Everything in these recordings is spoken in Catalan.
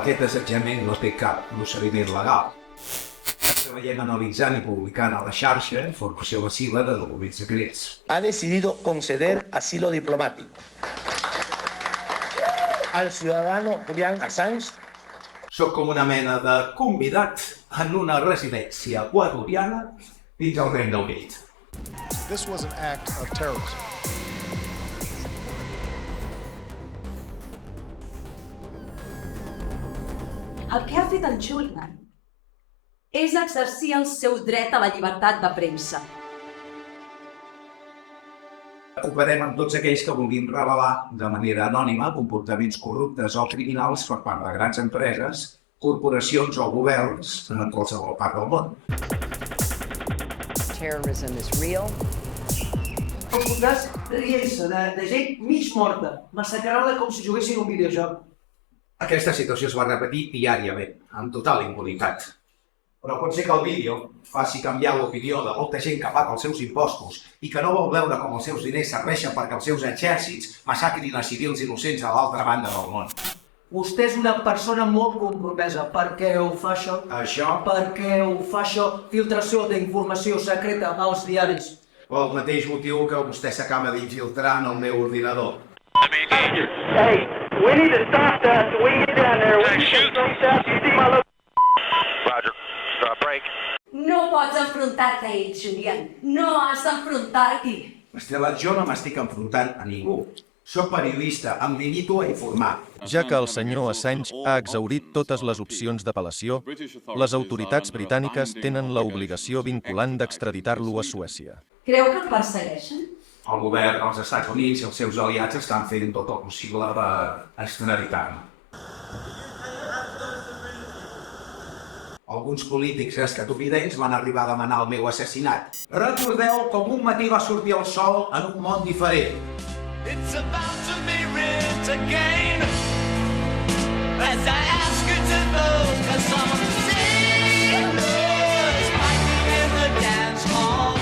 Aquest assetjament no té cap procediment legal. Treballem analitzant i publicant a la xarxa informació massiva de documents secrets. Ha decidido conceder asilo diplomático al ciudadano Julian Assange. Soc com una mena de convidat en una residència equatoriana dins el Regne Unit. This was an act of terrorism. El que ha fet el Julian és exercir el seu dret a la llibertat de premsa. Operem amb tots aquells que vulguin revelar de manera anònima comportaments corruptes o criminals per part de grans empreses, corporacions o governs en qualsevol part del món. Terrorism is real. Els soldats rient-se de gent mig morta, massacrada com si juguessin un videojoc. Aquesta situació es va repetir diàriament, amb total impunitat. Però pot ser que el vídeo faci canviar l'opinió de molta gent que paga els seus impostos i que no vol veure com els seus diners serveixen perquè els seus exèrcits massacrin a civils innocents a l'altra banda del món. Vostè és una persona molt compromesa. Per què ho fa això? Això? Per què ho fa això? Filtració d'informació secreta als diaris. Pel mateix motiu que vostè s'acaba d'infiltrar en el meu ordinador. Hey, we need to stop that so we can get down there. We need to stop that. You see my look? Roger. Break. No pots enfrontar-te a ells, Julian. No has d'enfrontar-t'hi. Estela, jo no m'estic enfrontant a ningú. Soc periodista, em limito a informar. Ja que el senyor Assange ha exhaurit totes les opcions d'apel·lació, les autoritats britàniques tenen l'obligació vinculant d'extraditar-lo a Suècia. Creu que el persegueixen? El govern dels Estats Units i els seus aliats estan fent tot el possible per extraditar-me. Alguns polítics estatunidencs van arribar a demanar el meu assassinat. Recordeu com un matí va sortir el sol en un món diferent. It's about to be writ again as I ask you to focus on sailors fighting in the dance hall.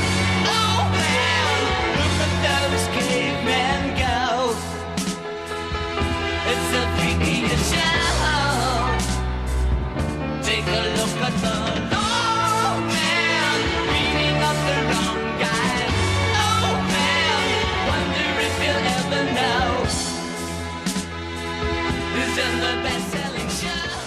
Oh man, look at those cavemen go. It's a freaky show. Take a look at the long man beating up the wrong guy. Oh man, wonder if you'll ever know who's in the best-selling show.